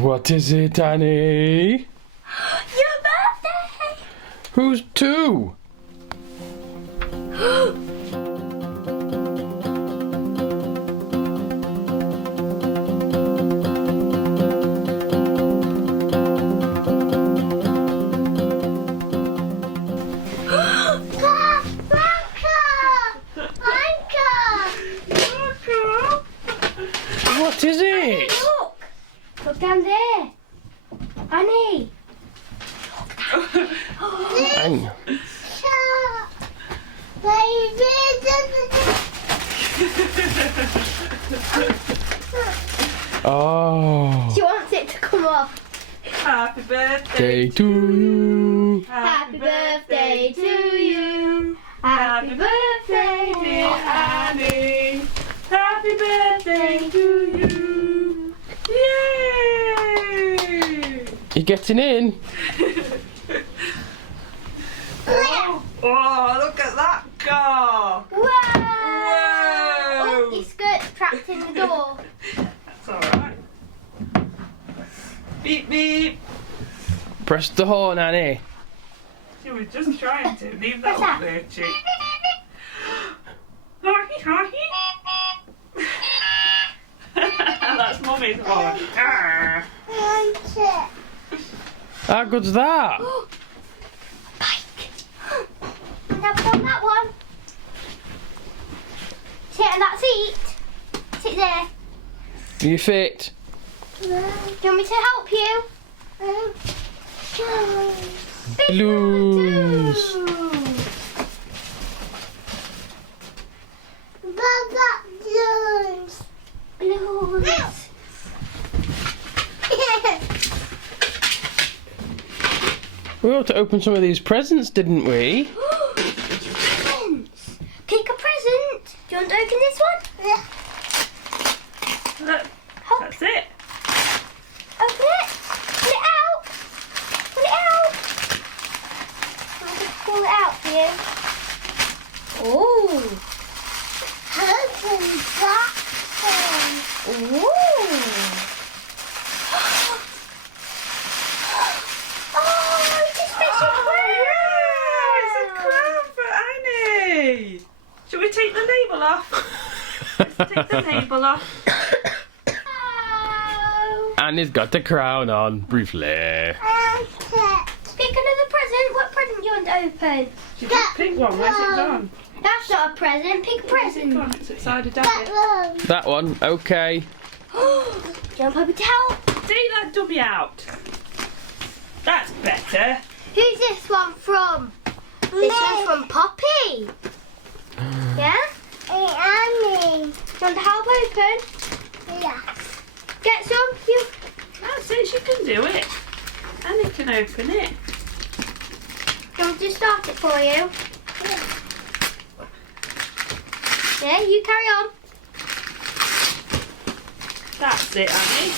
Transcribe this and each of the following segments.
What is it, Annie? Your birthday! Who's two? What is it? Look down there. Annie. Hang. Oh. She wants it to come off. Happy birthday Day to you. Happy birthday to you. Happy birthday, dear Annie. Happy birthday to you. Yay! You getting in? Oh, look at that car. Whoa! Oh, Whoa! your skirt's trapped in the door. That's alright. Beep beep. Press the horn, Annie. She was just trying to. Leave that What's that? up there, chick. Harky, harky. That's Mummy's horn. Ah. How good's that? Now put on that one. Sit on that seat. Sit there. You fit? Do you want me to help you? Balloons. Balloons. We ought to open some of these presents, didn't we? Presents. Pick a present. Do you want to open this one? Yeah. Look, Help. that's it. Open it. Pull it out. Pull it out. I'll just pull it out for you. Ooh. Open that one. Ooh. Oh, it's a special crown. It's a crown for Annie. Shall we take the label off? Let's take the label off. Oh. Annie's got the crown on, briefly. Pick another present. What present do you want to open? She just pick one. Where's it gone? That's not a present. Pick a Where's it present. gone? It's outside of Daddy. That one, okay. Do you want Puppy to help? Take that dummy out. That's better. Who's this one from? This one's from Poppy. Yeah? Hey, Annie. Do you want to help open? Yeah. Get some? You. That's it. She can do it. Annie can open it. Do you want me to start it for you? Yeah, you carry on. That's it, Annie.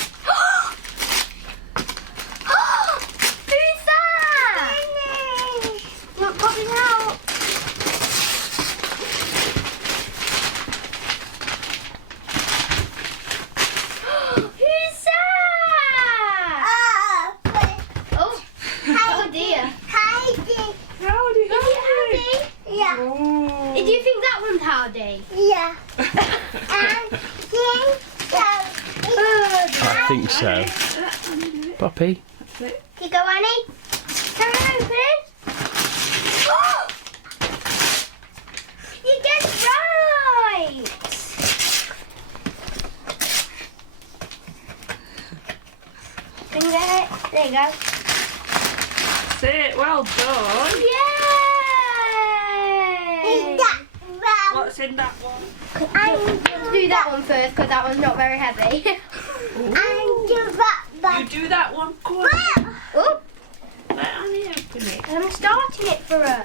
Who's that? You want Poppy to help? Who's that? Oh, oh dear. Howdy, Is howdy. it Howdy? Yeah. Oh. Do you think that one's Howdy? I Yeah. think so. Poppy. That's it. Here you go, Annie. Can I open? Oh! You get it right. Can you get it? There you go. That's it. Well done. Yay! What's in that one? Let's do that one first because that one's not very heavy. You do that one quick. Oh, Let Annie open it. I'm starting it for her.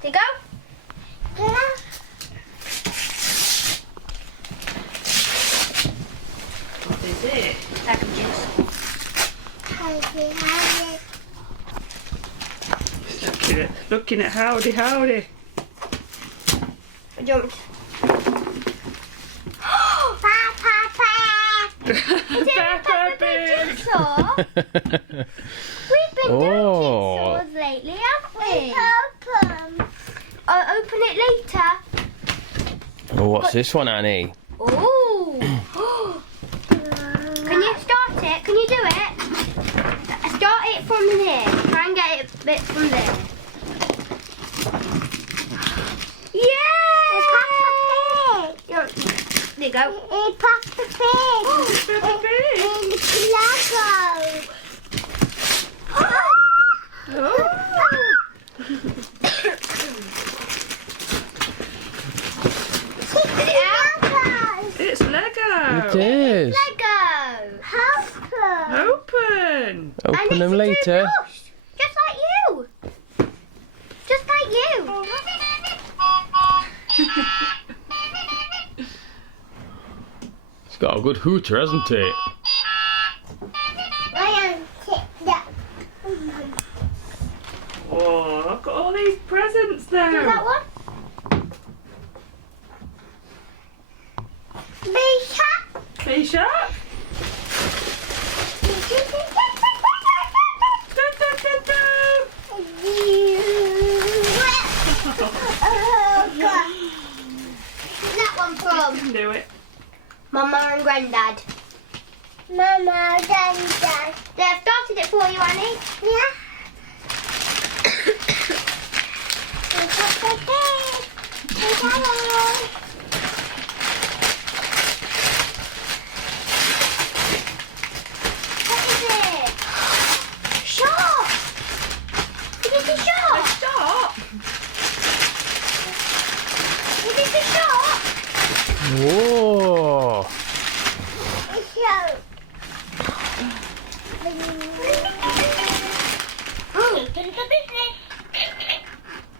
There you go. What is it? Packages. Looking at howdy, howdy. I jumped. Is it a jigsaw. We've been doing jigsaws lately, haven't we? I'll open it later. Oh, what's this one, Annie? Oh. Can you start it? Can you do it? Start it from here. Try and get it a bit from there. Yeah! There you go. It's Peppa Pig. Peppa Pig. It's Lego. Get it out. It's Lego. It is. Lego. Open. Open them later. Toothbrush, just like you. Just like you. It's got a good hooter, hasn't it? Oh, look at all these presents Do there. that one. Fish up. That one from Do it. Mama and Granddad. Mama and Granddad. They've started it for you, Annie. Yeah. What is it? Shark! Is it a shark? Stop. Is it a shark? Whoa. Open for business.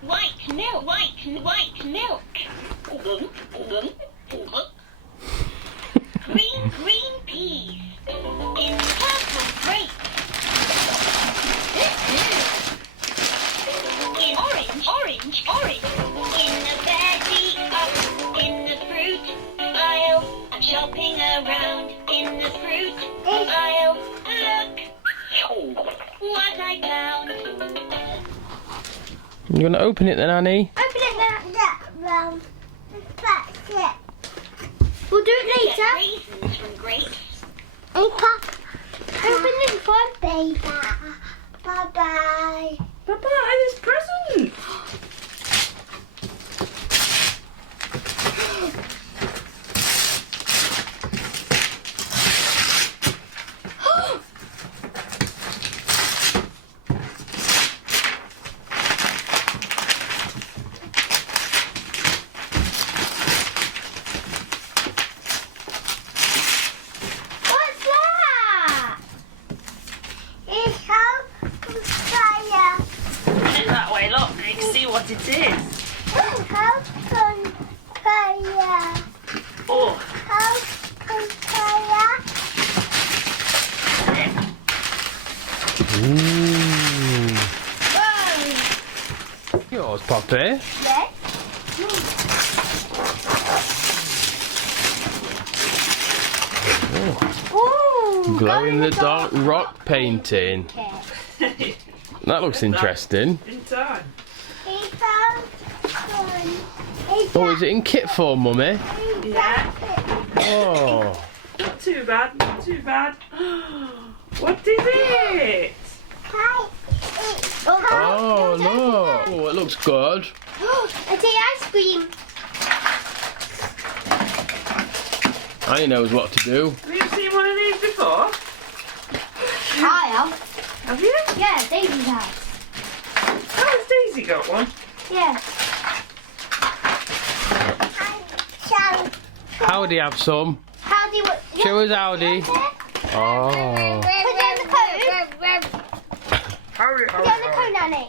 White milk. White milk. Green peas. In purple grapes. In orange. In the veggie up. In the fruit aisle. I'm shopping around in the fruit aisle. Look what I found. You gonna open it then, Annie? Open it there. That's it. We'll do it later. Get raisins from grapes. Open this one. Bye bye. Bye-bye, this present. What's that? It's fire. Put it that way, look. You can see what it is. Fire. Oh, Fire. Ooh. Whoa. Yours, Poppy. Yes. Ooh. Glow in the dark rock painting. Okay. That looks interesting. in time. Oh, is it in kit form, Mummy? Yeah. Oh. Not too bad, not too bad. What is it? Oh, look. Oh, it looks good. I take ice cream. Annie knows what to do. Have you seen one of these before? I have. Have you? Yeah, Daisy has. Oh, has Daisy got one? Yeah. Howdy have some. Howdy, what? Show us Howdy. Oh. Put it on the cone. Hurry, Put it on the cone, Annie.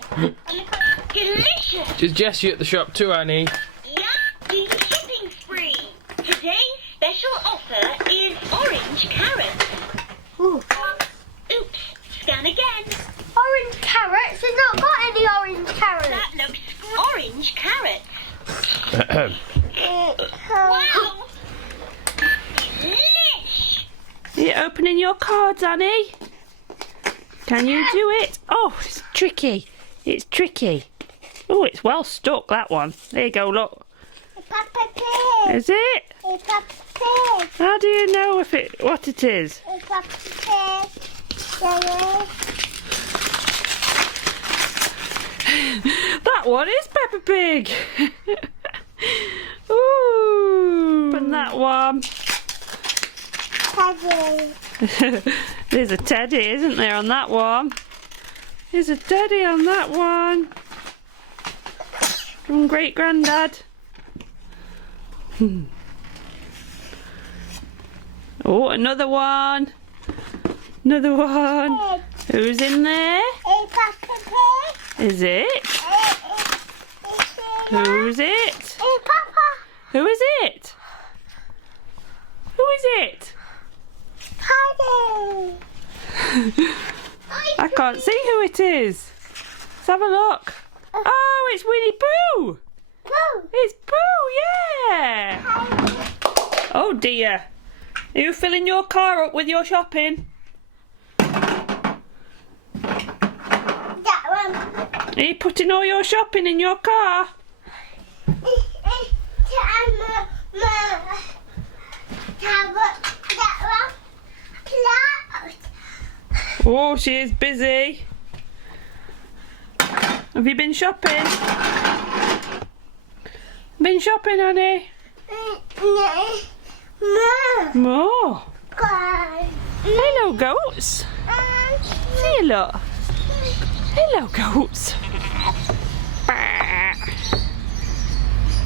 Delicious. Just Jessie at the shop too, Annie. Yahtzee shipping spree. Today's special offer is orange carrot. Ooh. Oops. Scan again. Orange carrots? It's not got any orange carrots. That looks orange carrot. Wow. Delish. Are you opening your cards, Annie? Can you do it? Oh, it's tricky. It's tricky. Oh, it's well stuck, that one. There you go, look. Peppa Pig. Is it? It's Peppa Pig. How do you know what it is? It's Peppa Pig. Yellow. That one is Peppa Pig. Ooh. And that one. Teddy. There's a teddy, isn't there, on that one? There's a teddy on that one. From Great Grandad. Oh, another one. Another one. Who's in there? It's Peppa Pig. Is it? Who's it? It's Papa. Who is it? Who is it? Teddy. I can't see who it is. Let's have a look. Oh, it's Winnie Pooh. Pooh. It's Pooh, yeah. Oh dear. Are you filling your car up with your shopping? That one. Are you putting all your shopping in your car? Oh, she is busy. Have you been shopping? Been shopping, honey? More. Hello, goats. Here, look. Hello, goats.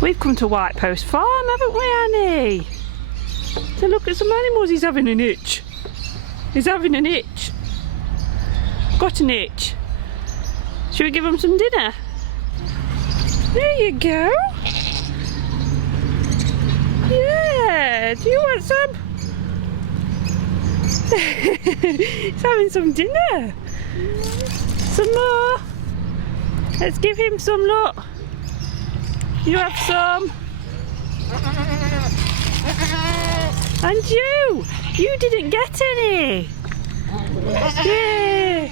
We've come to White Post Farm, haven't we, Annie? So look at some animals. He's having an itch. He's having an itch. Got an itch. Should we give him some dinner? There you go. Yeah. Do you want some? He's having some dinner. Some more. Let's give him some, look. You have some. And you didn't get any. Yeah.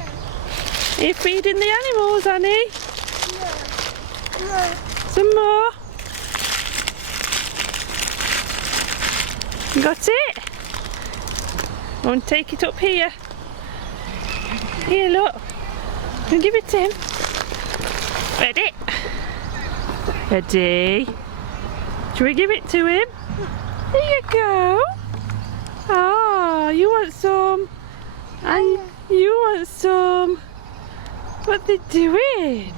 Are you feeding the animals, Annie? Some more. You got it? I want to take it up here. Here, look. And give it to him. Ready? Ready? Shall we give it to him? There you go. Ah, you want some? And you want some? What are they doing?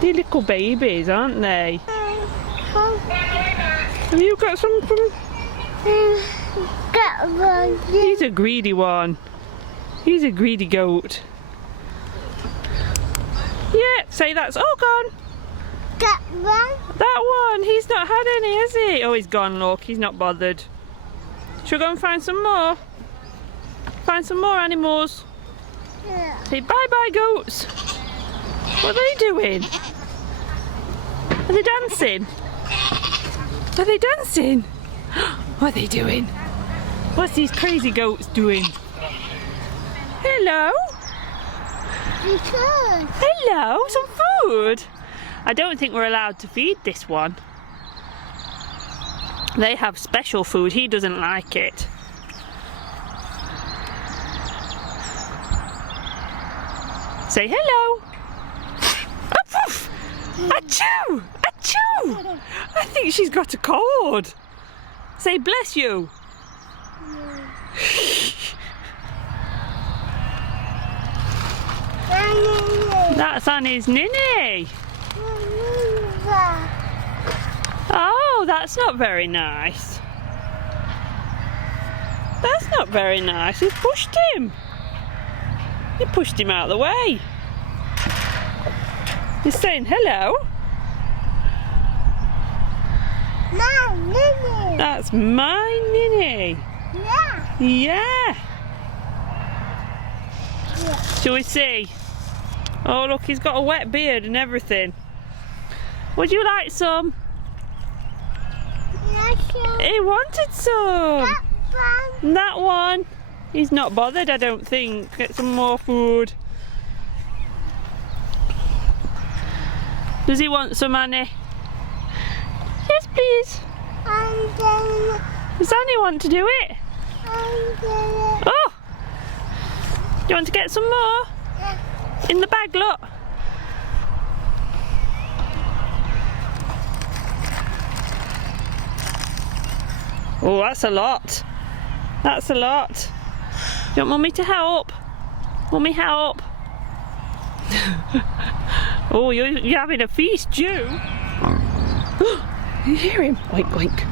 They're little babies, aren't they? Have you got some from? He's a greedy one. He's a greedy goat. Yeah, say that's all gone. That one? That one, he's not had any, has he? Oh, he's gone, look, he's not bothered. Shall we go and find some more? Find some more animals. Yeah. Say bye-bye, goats. What are they doing? Are they dancing? Are they dancing? What are they doing? What's these crazy goats doing? Hello? Hello, some food? I don't think we're allowed to feed this one. They have special food. He doesn't like it. Say hello. Oh, poof. Achoo! Achoo! I think she's got a cold. Say bless you. That's Annie's ninny. Oh, that's not very nice. That's not very nice. He's pushed him. You pushed him out of the way. He's saying hello. My Ninny. That's my ninny. Yeah. Yeah. Shall we see? Oh, look, he's got a wet beard and everything. Would you like some? Yes, He wanted some. that one. That one. He's not bothered, I don't think. Get some more food. Does he want some, Annie? Yes, please. Does Annie want to do it? Oh! Do you want to get some more? In the bag, look. Oh, that's a lot. That's a lot. Do you want Mummy to help? Mummy, help. Oh, you're having a feast, you. You hear him? Oink, oink.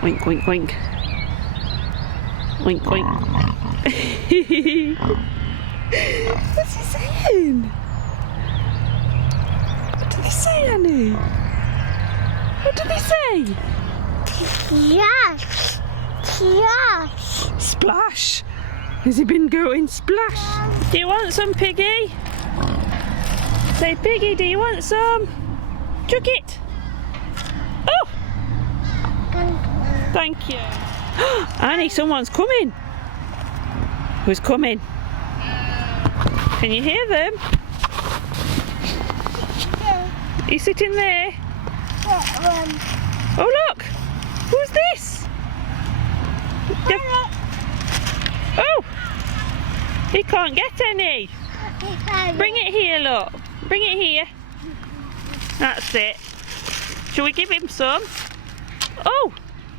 Oink, oink, oink. Oink, oink. What's he saying? What did he say, Annie? What did he say? Yes. Yes. Splash. Has he been going splash? Do you want some, Piggy? Say, Piggy, do you want some? Chuck it. Oh! Thank you. Annie, someone's coming. Who's coming? Can you hear them? Are you sitting there? Oh, look! Who's this? Oh! He can't get any. Bring it here, look. Bring it here. That's it. Shall we give him some? Oh!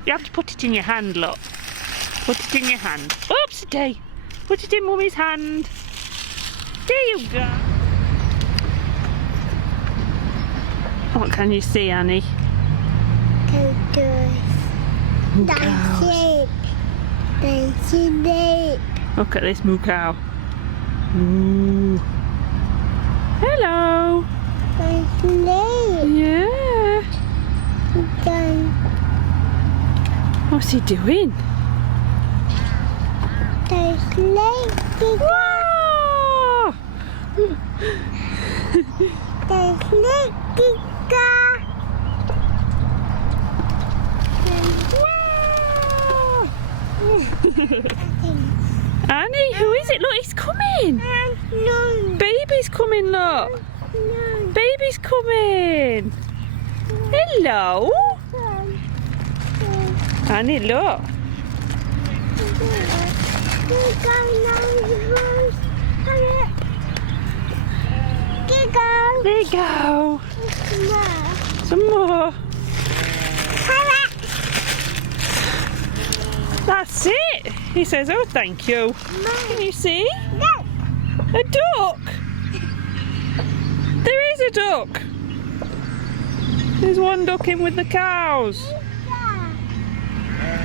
You have to put it in your hand, look. Put it in your hand. Oops, day. Put it in Mummy's hand. There you go. What can you see, Annie? That's it. That's it. Look at this moo cow. Ooh. Hello. That's it. Yeah. What's he doing? That's it. Whoa! That's it. Annie, who is it? Look, he's coming. No. Baby's coming, look. No. Baby's coming. Hello. Annie, look. There you go. Some more. That's it. He says, oh, thank you. Can you see? A duck. There is a duck. There's one duck in with the cows.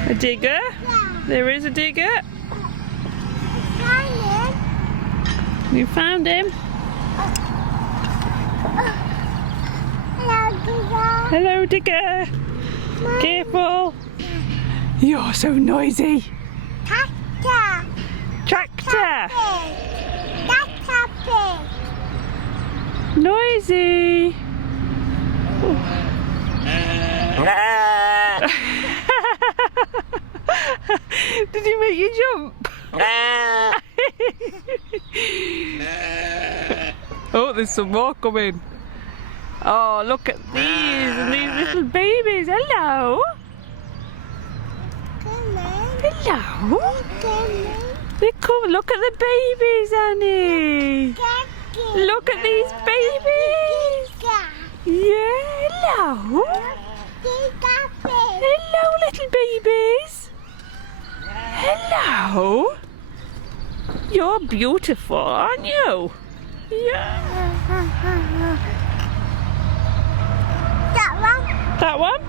A digger. There is a digger. You found him. Hello, digger. Careful. You're so noisy. Tractor. Noisy. Did he make you jump? Oh, there's some more coming. Oh, look at these and these little babies. Hello. Hello. They come. Look at the babies, Annie. Look at these babies. Yeah. Hello. Hello, little babies. Hello. You're beautiful, aren't you? Yeah. That one?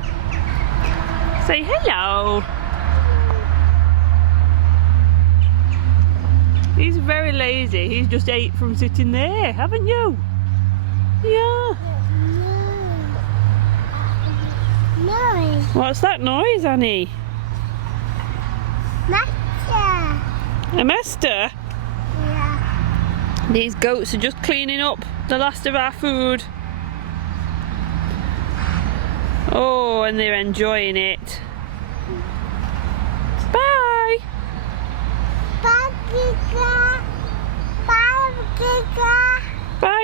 Say hello. He's very lazy. He's just ate from sitting there, haven't you? Yeah. Noise. What's that noise, Annie? Master. A master? Yeah. These goats are just cleaning up the last of our food. Oh, and they're enjoying it. Bye.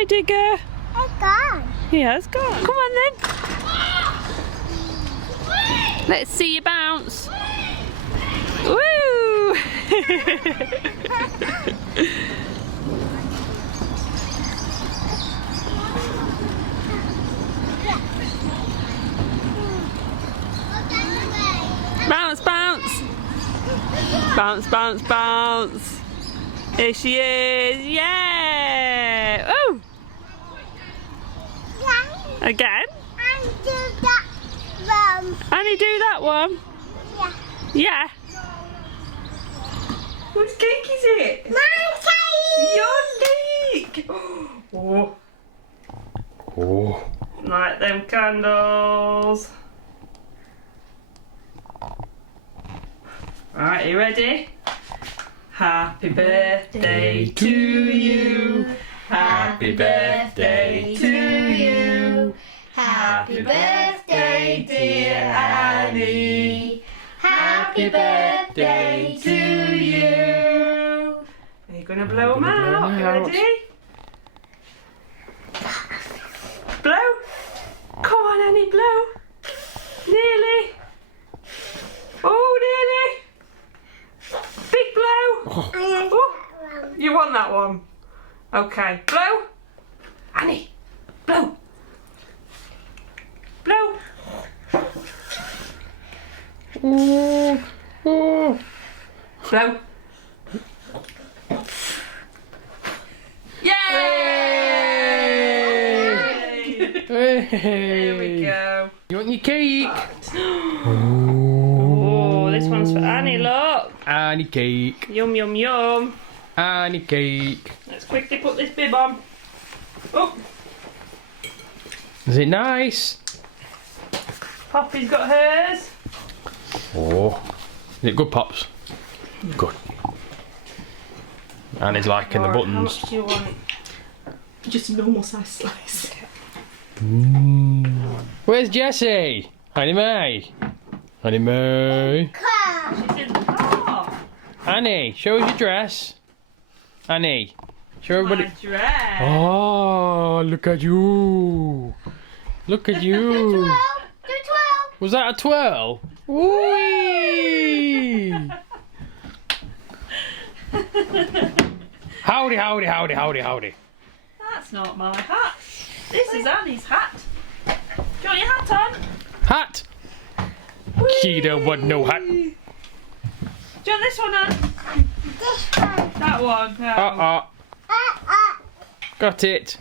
Hi, Digger. It's gone. He has gone. Come on then. Let's see you bounce. Woo! Bounce, bounce. Bounce, bounce, bounce. Here she is. Yeah. Oh. Again? And do that one. Annie, do that one. Yeah. Yeah. Whose cake is it? My Your cake. Oh. Oh. Light them candles. Alright, you ready? Happy birthday to you. Happy birthday to you. Happy birthday, dear Annie. Happy birthday to you. Are you going to blow them out? You ready? Blow. Come on, Annie, blow. Nearly. Oh, nearly. Big blow. Oh, you want that one? Okay, blow. Annie, blow. Blow. Oh. Oh. Blow. Yay! Hey. There we go. You want your cake? Oh, this one's for Annie, look. Annie cake. Yum, yum, yum. Annie cake. Let's quickly put this bib on. Oh, Is it nice? Poppy's got hers. Oh. Is it good, Pops? Good. Annie's liking the Alright, buttons. How much do you want? Just a normal size slice. Where's Jessie? Annie Mae. Annie Mae. She's in the car. Annie, show us your dress. Annie, show everybody. My dress. Oh, look at you. Look at you. Do 12. Was that a twirl? Whee! Howdy, howdy, howdy, howdy, howdy. That's not my hat. This is Annie's hat. Do you want your hat on? Hat. She don't want no hat. Do you want this one on? This one. That one. No. Got it.